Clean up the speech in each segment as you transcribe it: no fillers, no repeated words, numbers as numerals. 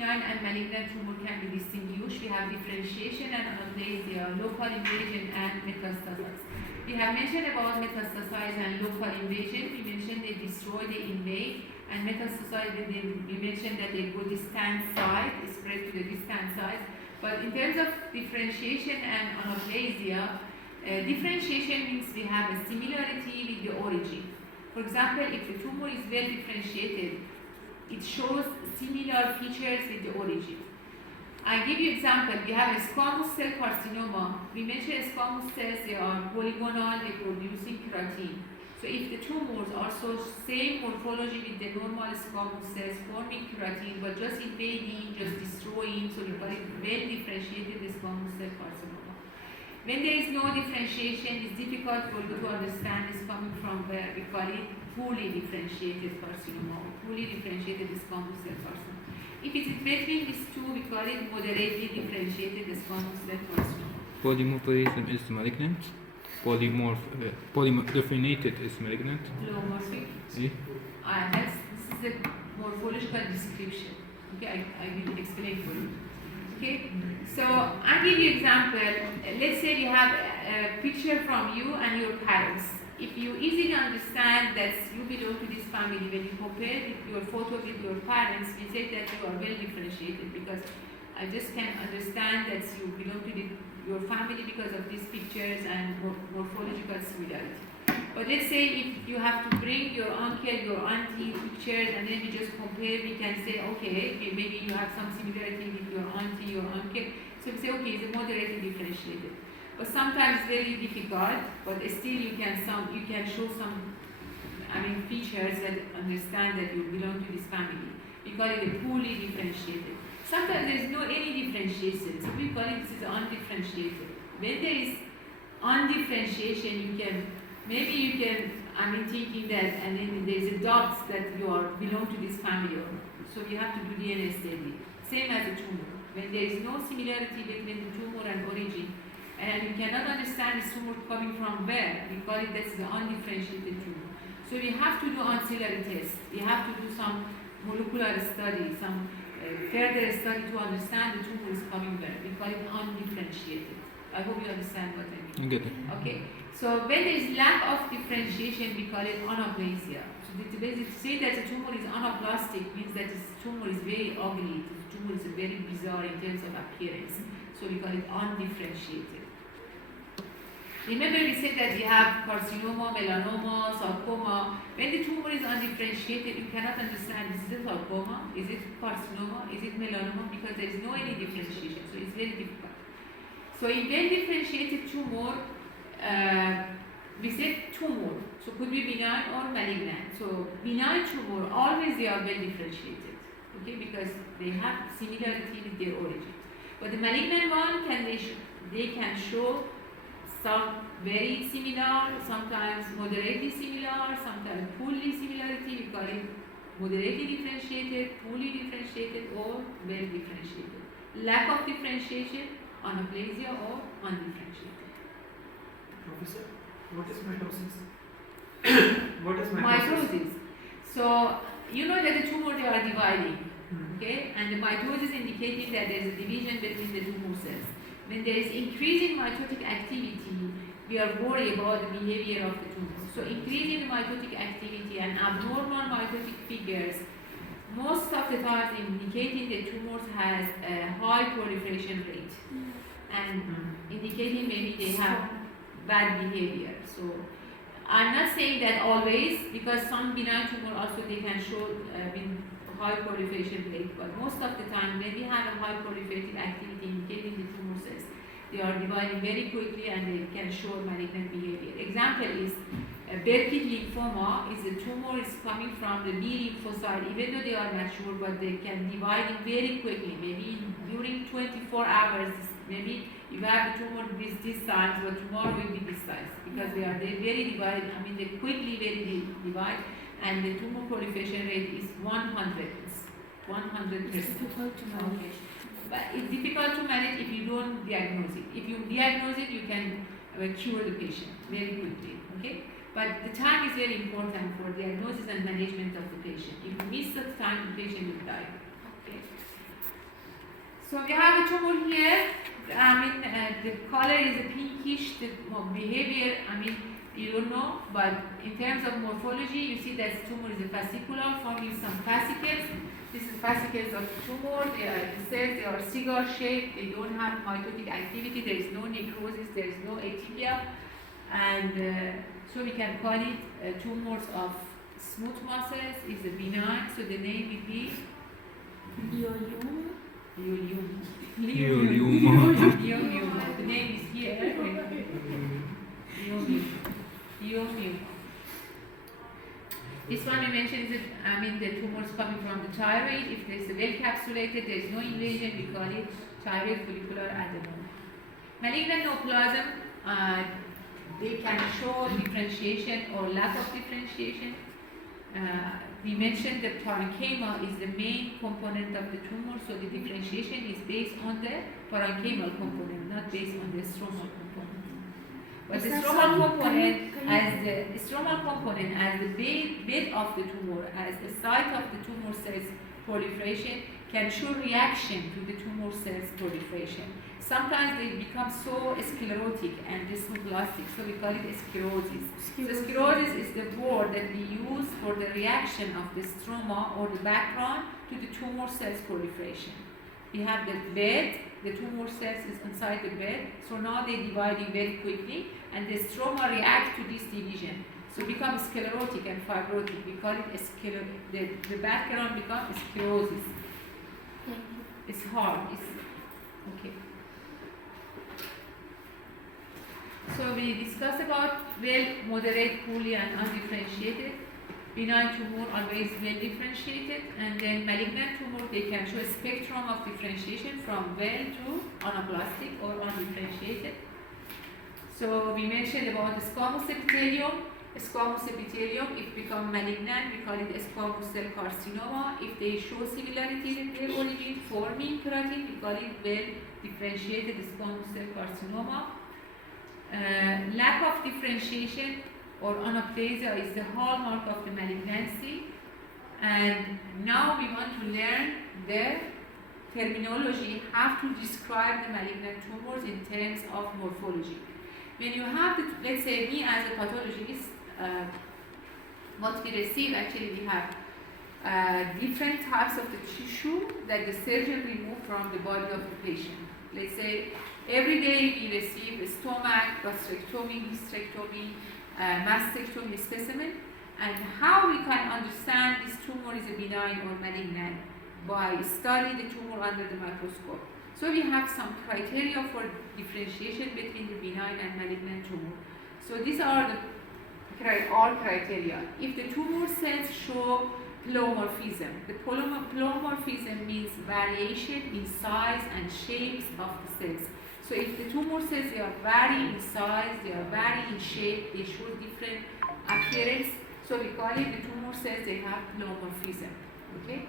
benign and malignant tumor can be distinguished. We have differentiation and neoplasia, local invasion and metastasis. We have mentioned about metastasize and local invasion. We mentioned they destroy, they invade, and metastasize, we mentioned that they go distant side, spread to the distant side. But in terms of differentiation and neoplasia, differentiation means we have a similarity with the origin. For example, if the tumor is well differentiated, it shows similar features with the origin. I give you example. We have a squamous cell carcinoma. We mentioned squamous cells, they are polygonal, they producing keratin. So if the tumors are so same morphology with the normal squamous cells forming keratin, but just invading, just destroying, so we call it well differentiated squamous cell carcinoma. When there is no differentiation, it's difficult for you to understand it's coming from where. We call it poorly differentiated carcinoma, or poorly differentiated squamous cell carcinoma. If it is between these two, we call it moderately differentiated squamous cell carcinoma. Polymorphism is malignant. Polydefinated is malignant. Polymorphic. Yeah. This is a morphological description. Okay, I will explain for you. Okay, so I'll give you example. Let's say you have a picture from you and your parents. If you easily understand that you belong to this family, when you compare your photo with your parents, we say that you are well differentiated, because I just can understand that you belong to your family because of these pictures and morphological similarity. But let's say if you have to bring your uncle, your auntie pictures, and then we just compare, we can say, okay, maybe you have some similarity with your auntie, your uncle. So we say, okay, it's moderately differentiated. But sometimes very difficult, but still you can show some, features that understand that you belong to this family. We call it a poorly differentiated. Sometimes there is no any differentiation, so we call it this is undifferentiated. When there is undifferentiation, thinking that, and then there is a doubt that you belong to this family or not. So we have to do DNA study. Same as a tumor. When there is no similarity between the tumor and origin, and you cannot understand this tumor coming from where, we call it that's the undifferentiated tumor. So we have to do ancillary tests. We have to do some molecular study, some further study to understand the tumor is coming where. We call it undifferentiated. I hope you understand what I mean. Get it. Okay. So when there is lack of differentiation, we call it aneuplosia. So to say that the tumor is anaplastic means that this tumor is very ugly. The tumor is very bizarre in terms of appearance. So we call it undifferentiated. Remember we said that we have carcinoma, melanoma, sarcoma. When the tumor is undifferentiated, you cannot understand, is it sarcoma, is it carcinoma, is it melanoma, because there is no any differentiation. So it's very difficult. So in well differentiated tumor, we said tumor, so could be benign or malignant. So benign tumor, always they are well differentiated, okay, because they have similarity with their origin. But the malignant one, they can show some very similar, sometimes moderately similar, sometimes poorly similarity. We call it moderately differentiated, poorly differentiated, or well differentiated. Lack of differentiation, aneuplosia, or undifferentiated. Professor, what is mitosis? What is mitosis? Mitosis. So you know that the tumor they are dividing, okay, and the mitosis indicating that there is a division between the tumor cells. When there is increasing mitotic activity, we are worried about the behavior of the tumor. So increasing mitotic activity and abnormal mitotic figures, most of the time indicating the tumors has a high proliferation rate and indicating maybe they have bad behavior. So I'm not saying that always, because some benign tumor also they can show high proliferation rate, but most of the time when we have a high proliferative activity indicating the tumor cells, they are dividing very quickly and they can show malignant behavior. Example is Burkitt lymphoma is the tumor is coming from the B lymphocyte, even though they are mature, but they can divide very quickly, maybe during 24 hours, maybe you have the tumor with this size, but tomorrow will be this size, because they very divided, they quickly very divide, and the tumor proliferation rate is 100%. It's difficult to manage. But it's difficult to manage if you don't diagnose it. If you diagnose it, you can cure the patient very quickly, okay? But the time is very important for diagnosis and management of the patient. If you miss the time, the patient will die, okay? So we have a tumor here. The color is a pinkish. The behavior, you don't know, but in terms of morphology, you see that the tumor is a fascicular form with some fascicles. This is fascicles of the tumor. They are the cells. They are cigar shaped. They don't have mitotic activity. There is no necrosis. There is no atypia, and so we can call it tumors of smooth muscles. Is a benign. So the name will be Leolium. Leolium. The name is here. Leolium. This one we mentioned is the tumors coming from the thyroid. If there is a well capsulated, there is no invasion, we call it thyroid follicular adenoma. Malignant neoplasm, they can show differentiation or lack of differentiation. We mentioned that parenchyma is the main component of the tumor, so the differentiation is based on the parenchymal component, not based on the stromal component. But the stromal component, as the bed of the tumor, as the site of the tumor cells proliferation, can show reaction to the tumor cells proliferation. Sometimes they become so sclerotic and desmoplastic, so we call it sclerosis. So sclerosis is the word that we use for the reaction of the stroma or the background to the tumor cells proliferation. We have the bed, the tumor cells is inside the bed, so now they're dividing very quickly, and the stroma react to this division. So become sclerotic and fibrotic. We call it the background becomes sclerosis. It's hard. Okay. So we discussed about well, moderate, poorly, and undifferentiated. Benign tumor always well differentiated, and then malignant tumor, they can show a spectrum of differentiation from well to anaplastic or undifferentiated. So we mentioned about the squamous epithelium. Squamous epithelium, if become malignant, we call it squamous cell carcinoma. If they show similarity with their origin, forming keratin, we call it well differentiated squamous cell carcinoma. Lack of differentiation or anaplasia is the hallmark of the malignancy, and now we want to learn the terminology, how to describe the malignant tumors in terms of morphology. When you have let's say me as a pathologist, what we receive, actually we have different types of the tissue that the surgeon removes from the body of the patient. Let's say every day we receive a stomach, gastrectomy, hysterectomy, mastectomy specimen, and how we can understand this tumor is a benign or malignant by studying the tumor under the microscope. So we have some criteria for differentiation between the benign and malignant tumor. So these are all criteria. If the tumor cells show pleomorphism, the pleomorphism means variation in size and shapes of the cells. So if the tumor cells, they are varying in size, they are varying in shape, they show different appearance, so we call it the tumor cells, they have pleomorphism. Okay?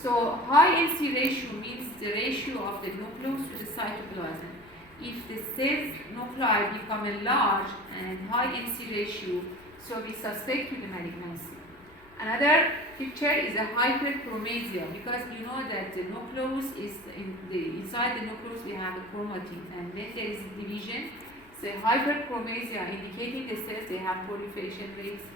So high NC ratio means the ratio of the nucleus to the cytoplasm. If the cells nuclei become large and high NC ratio, so we suspect to the malignancy. Another picture is a hyperchromasia, because you know that the nucleus is inside the nucleus we have a chromatin, and then there is division. So hyperchromasia indicating the cells, they have proliferation rates.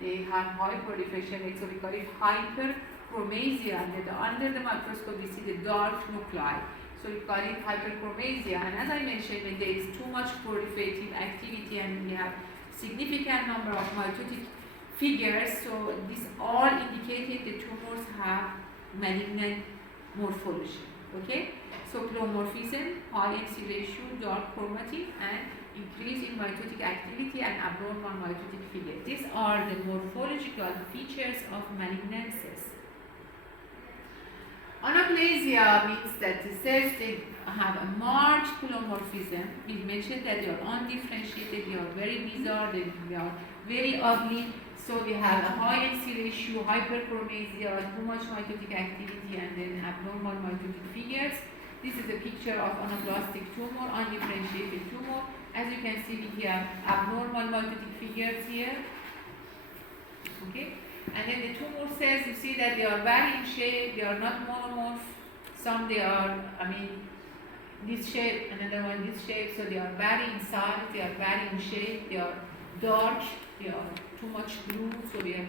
They have high proliferation rates, so we call it hyperchromasia. And under the microscope we see the dark nuclei, so we call it hyperchromasia. And as I mentioned, when there is too much proliferative activity and we have significant number of mitotic figures, so these all indicated the tumors have malignant morphology. Okay, so pleomorphism, high NC ratio, dark chromatin, and increase in mitotic activity and abnormal mitotic figure. These are the morphological features of malignancies. Anaplasia means that the cells, they have a marked pleomorphism. We mentioned that they are undifferentiated, they are very bizarre, they are very ugly. So we have a high NC ratio, hyperchromasia, too much mitotic activity, and then abnormal mitotic figures. This is a picture of anaplastic tumor, undifferentiated tumor. As you can see, we have abnormal mitotic figures here. Okay, and then the tumor cells, you see that they are varying shape, they are not monomorph. Some some they are, this shape, another one this shape, so they are varying size, they are varying shape, they are dark, they are too much blue, so we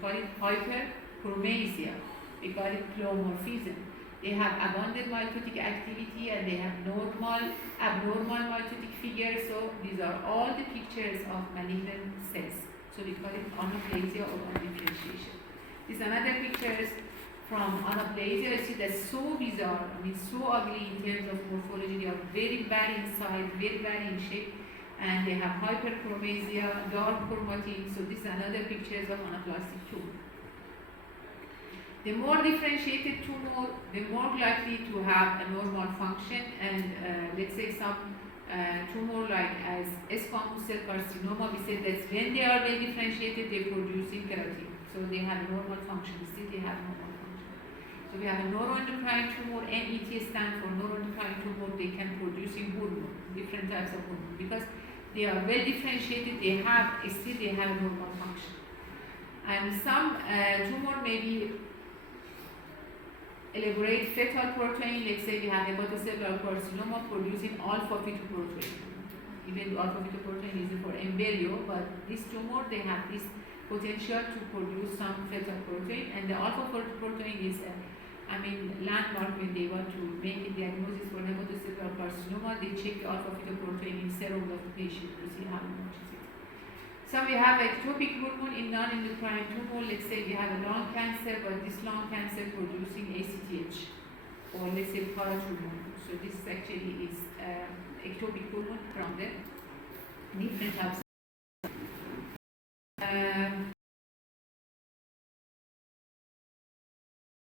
call it hyperchromasia, we call it chlomorphism. They have abundant mitotic activity and they have abnormal mitotic figures, so these are all the pictures of malignant cells. So we call it anaplasia or undifferentiation. This is another pictures from anaplasia. You see that's so bizarre, so ugly in terms of morphology. They are very varying size, very varying shape, and they have hyperchromasia, dark chromatin. So this is another pictures of anaplastic tumor. The more differentiated tumor, the more likely to have a normal function, and let's say some tumor like as squamous cell carcinoma, we said that when they are well differentiated, they are producing keratin. So they have a normal function, still they have normal function. So we have a neuroendocrine tumor, NET stands for neuroendocrine tumor, they can producing hormone, different types of hormone. Because they are well differentiated, they have a normal function. And some tumor may be elaborate fetal protein, let's say we have hepatocellular carcinoma producing alpha-fetoprotein. Even though alpha-fetoprotein is for embryo, but this tumor, they have this potential to produce some fetal protein, and the alpha-fetoprotein is landmark when they want to make a diagnosis for hepatocellular carcinoma, they check the alpha-fetoprotein in serum of the patient to see how much is it. So we have ectopic hormone in non-endocrine tumor. Let's say we have a lung cancer, but this lung cancer producing ACTH, or let's say paratumor. So this actually is ectopic hormone from the different types